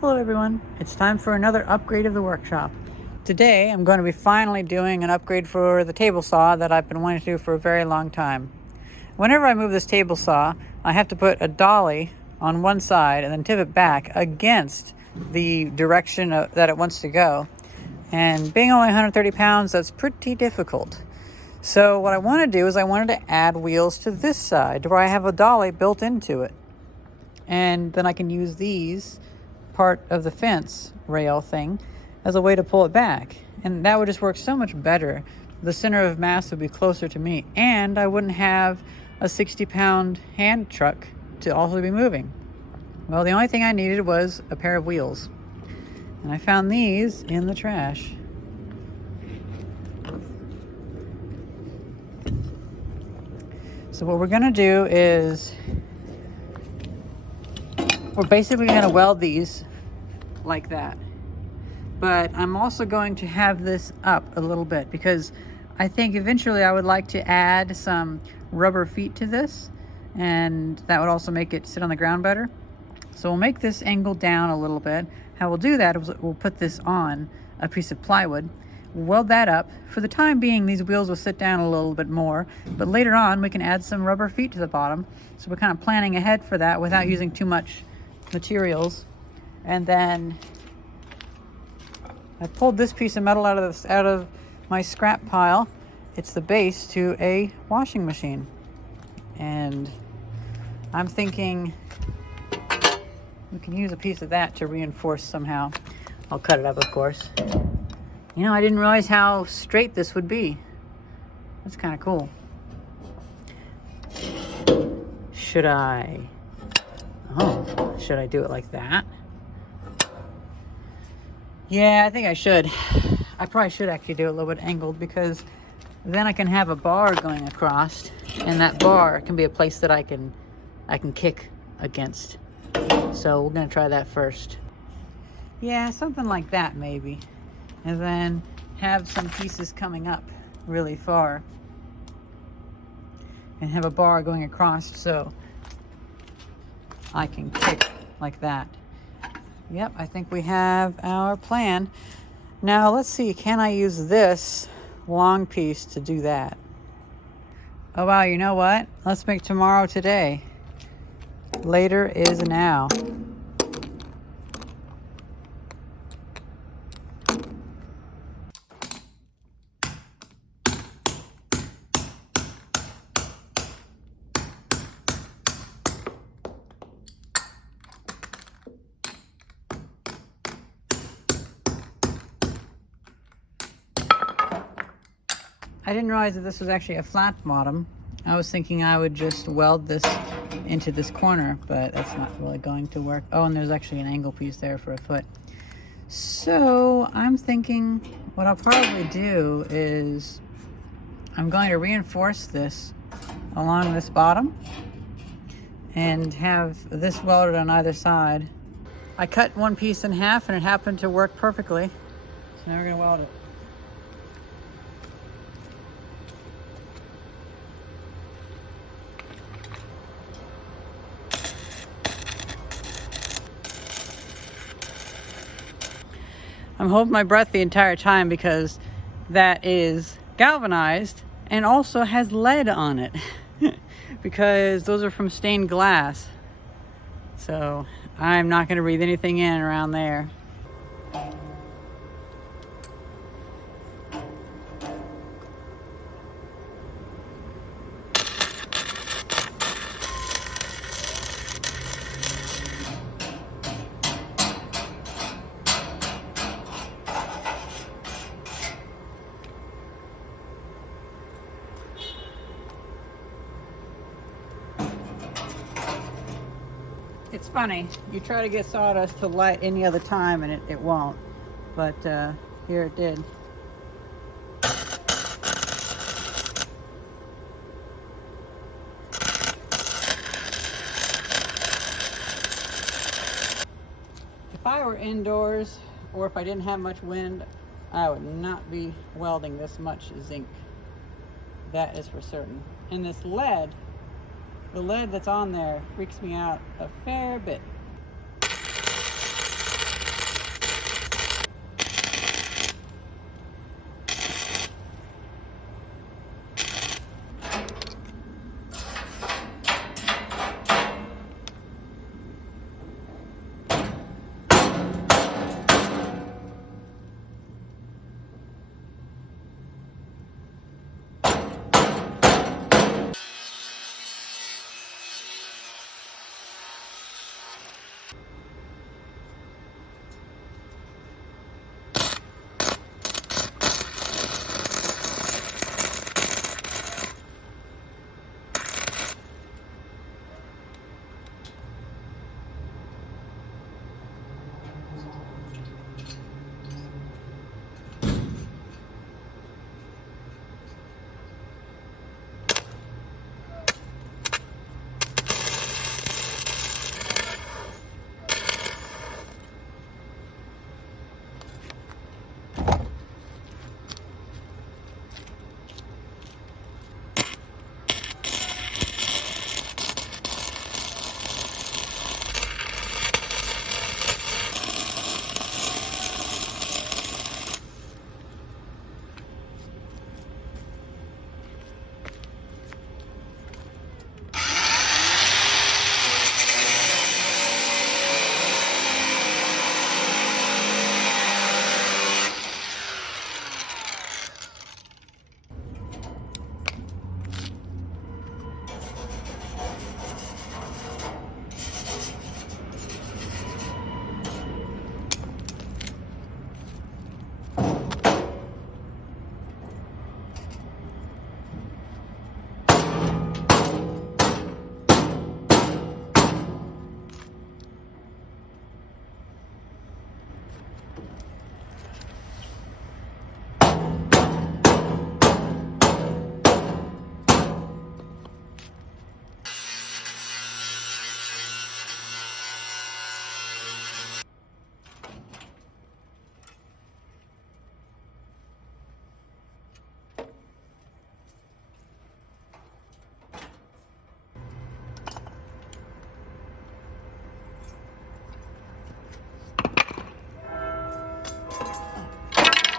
Hello everyone, it's time for another upgrade of the workshop. Today I'm going to be finally doing an upgrade for the table saw that I've been wanting to do for a very long time. Whenever I move this table saw, I have to put a dolly on one side and then tip it back against the direction that it wants to go. And being only 130 pounds, that's pretty difficult. So what I want to do is I wanted to add wheels to this side where I have a dolly built into it. And then I can use these part of the fence rail thing as a way to pull it back, and that would just work so much better. The center of mass would be closer to me, and I wouldn't have a 60-pound hand truck to also be moving. Well, the only thing I needed was a pair of wheels, and I found these in the trash. So what we're gonna do is we're basically gonna weld these like that. But I'm also going to have this up a little bit because I think eventually I would like to add some rubber feet to this, and that would also make it sit on the ground better. So we'll make this angle down a little bit. How we'll do that is we'll put this on a piece of plywood, weld that up. For the time being, these wheels will sit down a little bit more, but later on we can add some rubber feet to the bottom. So we're kind of planning ahead for that without using too much materials. And then I pulled this piece of metal out of my scrap pile. It's the base to a washing machine, and I'm thinking we can use a piece of that to reinforce somehow. I'll cut it up, of course. You know, I didn't realize how straight this would be. That's kind of cool. Should I do it like that? Yeah, I think I should. I probably should actually do it a little bit angled, because then I can have a bar going across, and that bar can be a place that I can kick against. So we're gonna try that first. Yeah, something like that maybe. And then have some pieces coming up really far and have a bar going across so I can kick like that. Yep, I think we have our plan. Now let's see, can I use this long piece to do that? Oh wow, you know what? Let's make tomorrow today. Later is now. I didn't realize that this was actually a flat bottom. I was thinking I would just weld this into this corner, but that's not really going to work. Oh, and there's actually an angle piece there for a foot. So I'm thinking what I'll probably do is I'm going to reinforce this along this bottom and have this welded on either side. I cut one piece in half and it happened to work perfectly. So now we're gonna weld it. I'm holding my breath the entire time because that is galvanized and also has lead on it because those are from stained glass. So I'm not going to breathe anything in around there. It's funny, you try to get sawdust to light any other time and it won't, but here it did. If I were indoors, or if I didn't have much wind, I would not be welding this much zinc. That is for certain. And this lead, the lead that's on there freaks me out a fair bit.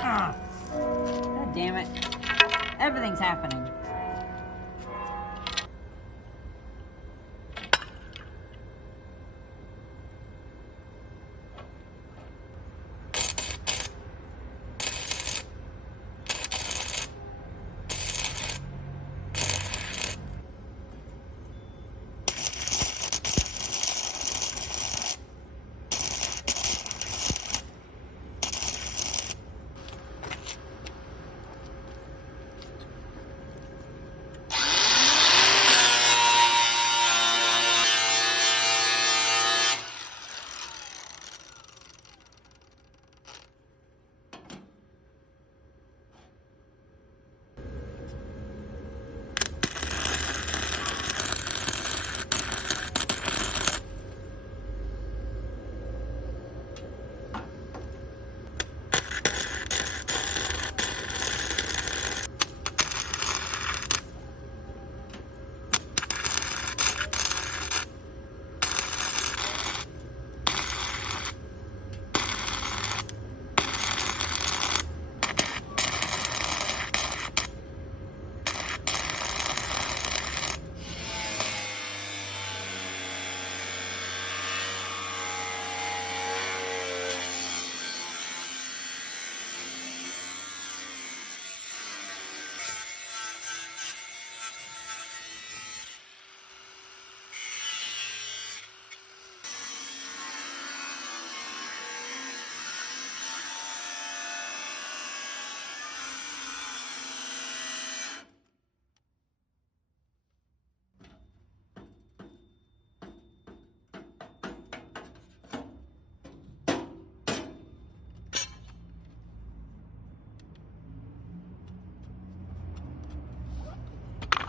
God damn it. Everything's happening.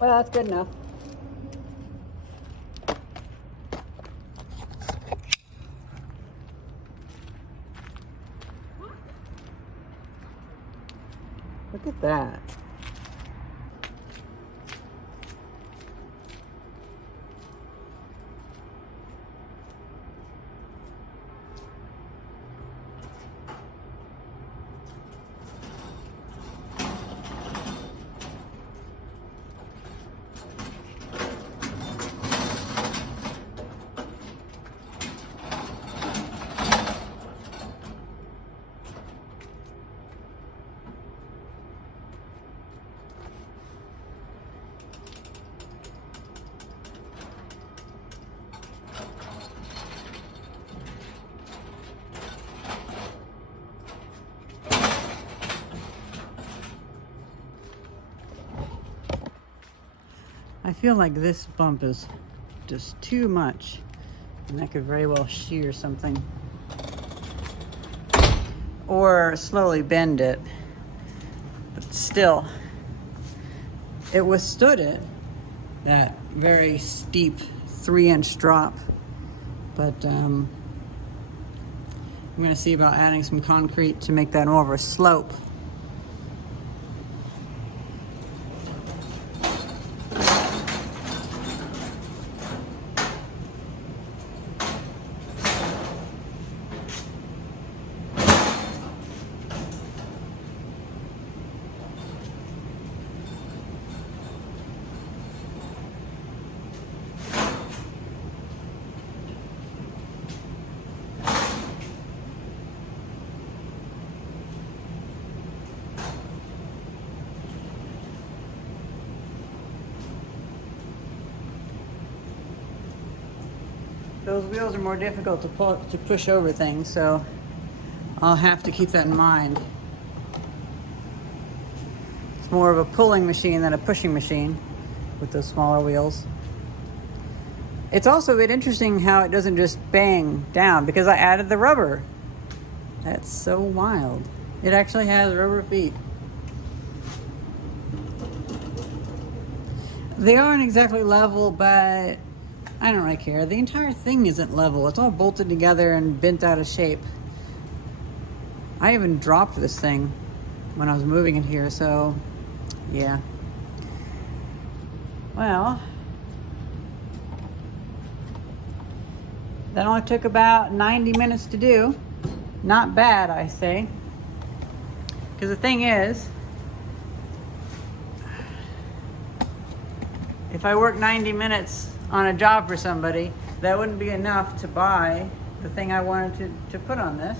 Well, that's good enough. Look at that. I feel like this bump is just too much, and that could very well shear something. Or slowly bend it. But still, it withstood it, that very steep 3-inch drop. But I'm gonna see about adding some concrete to make that more of a slope. Those wheels are more difficult to push over things, so I'll have to keep that in mind. It's more of a pulling machine than a pushing machine with those smaller wheels. It's also a bit interesting how it doesn't just bang down because I added the rubber. That's so wild. It actually has rubber feet. They aren't exactly level, but I don't really care. The entire thing isn't level. It's all bolted together and bent out of shape. I even dropped this thing when I was moving it here, so yeah. Well, that only took about 90 minutes to do. Not bad, I say. Because the thing is, if I work 90 minutes on a job for somebody, that wouldn't be enough to buy the thing I wanted to put on this.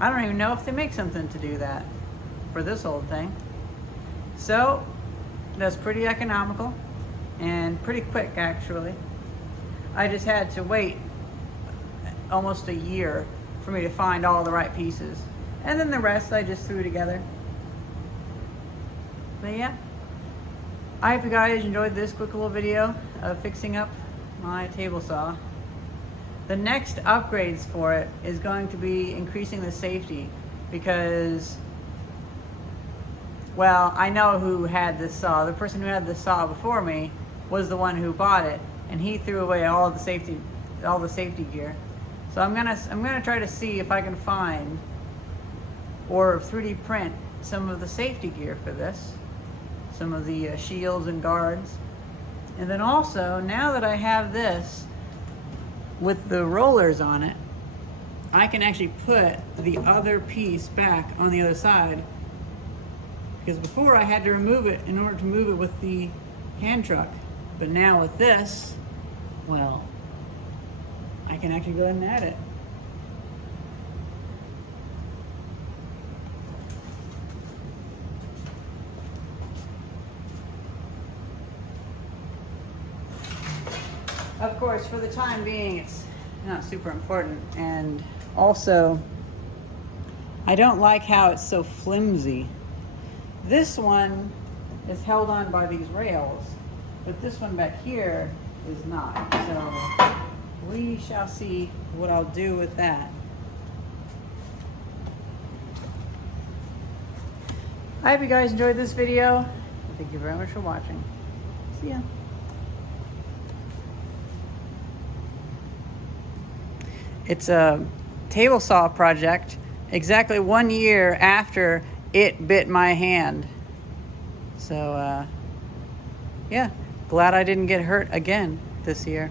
I don't even know if they make something to do that for this old thing. So that's pretty economical and pretty quick, actually. I just had to wait almost a year for me to find all the right pieces. And then the rest I just threw together. But yeah, I hope you guys enjoyed this quick little video of fixing up my table saw. The next upgrades for it is going to be increasing the safety, because, well, I know who had this saw. The person who had this saw before me was the one who bought it, and he threw away all the safety gear. So I'm gonna try to see if I can find or 3D print some of the safety gear for this, some of the shields and guards. And then also, now that I have this with the rollers on it, I can actually put the other piece back on the other side, because before I had to remove it in order to move it with the hand truck. But now with this, well, I can actually go ahead and add it. Of course, for the time being, it's not super important. And also, I don't like how it's so flimsy. This one is held on by these rails, but this one back here is not. So we shall see what I'll do with that. I hope you guys enjoyed this video. Thank you very much for watching. See ya. It's a table saw project exactly 1 year after it bit my hand. So, yeah, glad I didn't get hurt again this year.